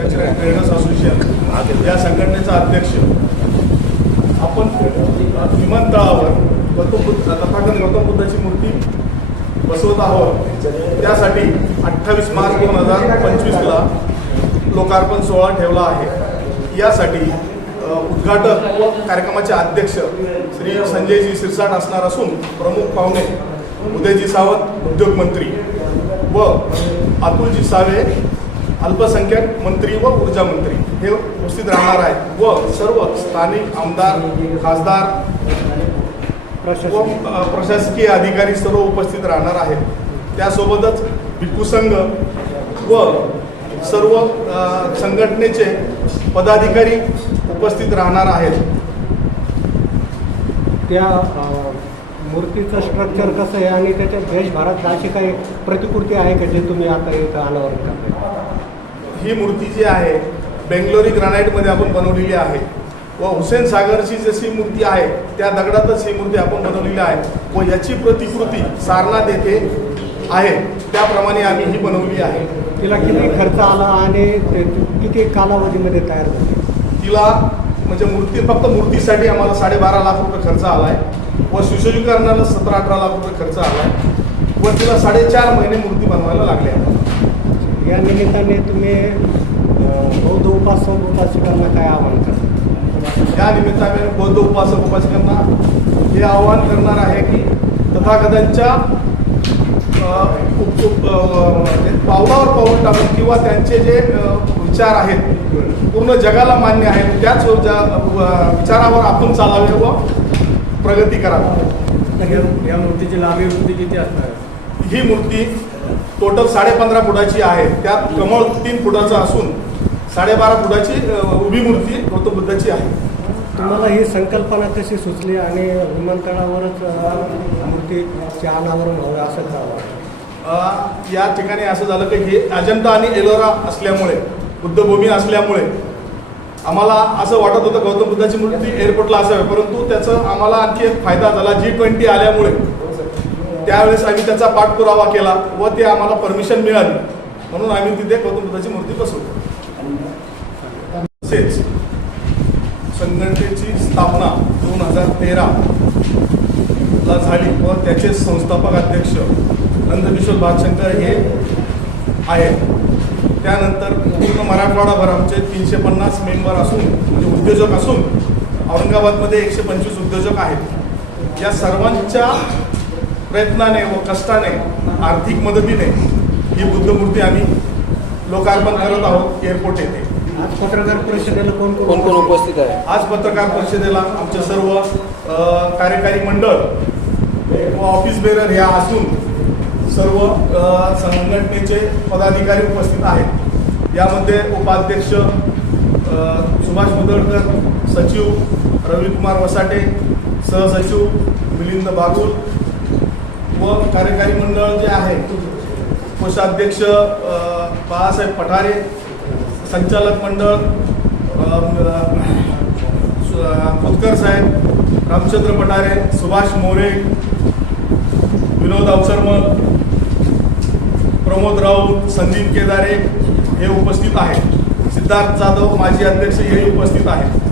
Association या संघटनेचा अध्यक्ष. आपण विमानतळावर गौतम बुद्ध तथागत गौतम बुद्धाची मूर्ती बसवत आहोत. त्यासाठी अठ्ठावीस मार्च दोन हजार पंचवीसला लोकार्पण सोहळा ठेवला आहे. यासाठी उद्घाटन उद्घाटक व कार्यक्रमाचे अध्यक्ष श्री संजयजी सिरसाट असणार असून प्रमुख पाहुणे उदयजी सावंत उद्योगमंत्री व अतुलजी सावे अल्पसंख्याक मंत्री व ऊर्जा मंत्री हे उपस्थित राहणार आहेत व सर्व स्थानिक आमदार खासदार व प्रशासकीय अधिकारी सर्व उपस्थित राहणार आहेत. त्यासोबतच भिक्खू संघ व सर्व संघटनेचे पदाधिकारी उपस्थित राहणार आहेत. त्या मूर्तीचं स्ट्रक्चर कसं आहे आणि त्याच्या देशभरात अशी काही प्रतिकृती आहे का जे तुम्ही आता इथं अनावरण करता ही मूर्ती जी आहे बेंगलोरी ग्रानाईटमध्ये आपण बनवलेली आहे. व हुसेन सागरची जशी मूर्ती आहे त्या दगडातच ही मूर्ती आपण बनवलेली आहे. व याची प्रतिकृती सारनाथ येथे आहे. त्याप्रमाणे आम्ही ही बनवली आहे. तिला किती खर्च आला आणि ते किती कालावधीमध्ये तयार झाली? तिला म्हणजे मूर्ती फक्त मूर्तीसाठी आम्हाला साडेबारा लाख रुपये खर्च आला आहे व सुशोभीकरणाला सतरा अठरा लाख रुपये खर्च आला आहे व तिला साडेचार महिने मूर्ती बनवायला लागले आहे या निमित्ताने तुम्ही बौद्ध उपासक उपासिकांना काय आवाहन करता या निमित्ताने बौद्ध उपासक उपासकांना हे आवाहन करणार आहे की तथागतांच्या म्हणजे पावलावर पाऊल टाकून किंवा त्यांचे जे विचार आहेत पूर्ण जगाला मान्य आहेत त्याच विचारावर आपण चालावे व प्रगती करावी या मूर्तीची लांबी रुंदी किती असणार? ही मूर्ती टोटल साडेपंधरा फुटाची आहे. त्यात कमळ तीन फुटाचं असून साडेबारा फुटाची उभी मूर्ती गौतम बुद्धाची आहे. तुम्हाला ही संकल्पना कशी सुचली आणि विमानतळावरच मूर्तीचे अनावरण व्हावं असं का वाटतं? अ, या ठिकाणी असं झालं की हे अजंता आणि एलोरा असल्यामुळे बुद्धभूमी असल्यामुळे आम्हाला असं वाटत होतं गौतम बुद्धाची मूर्ती एअरपोर्टला असावी. परंतु त्याचं आम्हाला आणखी एक फायदा झाला. जी ट्वेंटी आल्यामुळे त्यावेळेस आम्ही त्याचा पाठपुरावा केला व ते आम्हाला परमिशन मिळाली. म्हणून आम्ही तिथे गौतम बुद्धाची मूर्ती बसवतो तसेच संघटनेची स्थापना दोन हजार तेरा ला झाली व त्याचे संस्थापक अध्यक्ष नंदकिशोर भातशंकर हे आहेत. त्यानंतर पूर्ण मराठवाडाभर आमचे तीनशे पन्नास मेंबर असून म्हणजे उद्योजक असून औरंगाबादमध्ये एकशे पंचवीस उद्योजक आहेत. या सर्वांच्या प्रयत्नाने व कष्टाने आर्थिक मदतीने ही बुद्धमूर्ती आम्ही लोकार्पण करत आहोत एअरपोर्ट येथे. आज पत्रकार परिषदेला कोण कोण कोण उपस्थित आहे? आज पत्रकार परिषदेला आमचे सर्व कार्यकारी मंडळ व ऑफिस बेरर ह्या असून सर्व संघटनेचे पदाधिकारी उपस्थित आहेत. यामध्ये उपाध्यक्ष सुभाष मुदळकर सचिव रविकुमार वसाटे सहसचिव मिलिंद बागुल व कार्यकारी मंडळ जे आहे कोषाध्यक्ष बाळासाहेब पठारे संचालक मंडळ खोतकर साहेब रामचंद्र पठारे सुभाष मोरे विनोद अवसरमल प्रमोद राऊत संदीप केदारे हे उपस्थित आहेत. सिद्धार्थ जाधव माजी अध्यक्ष हेही उपस्थित आहेत.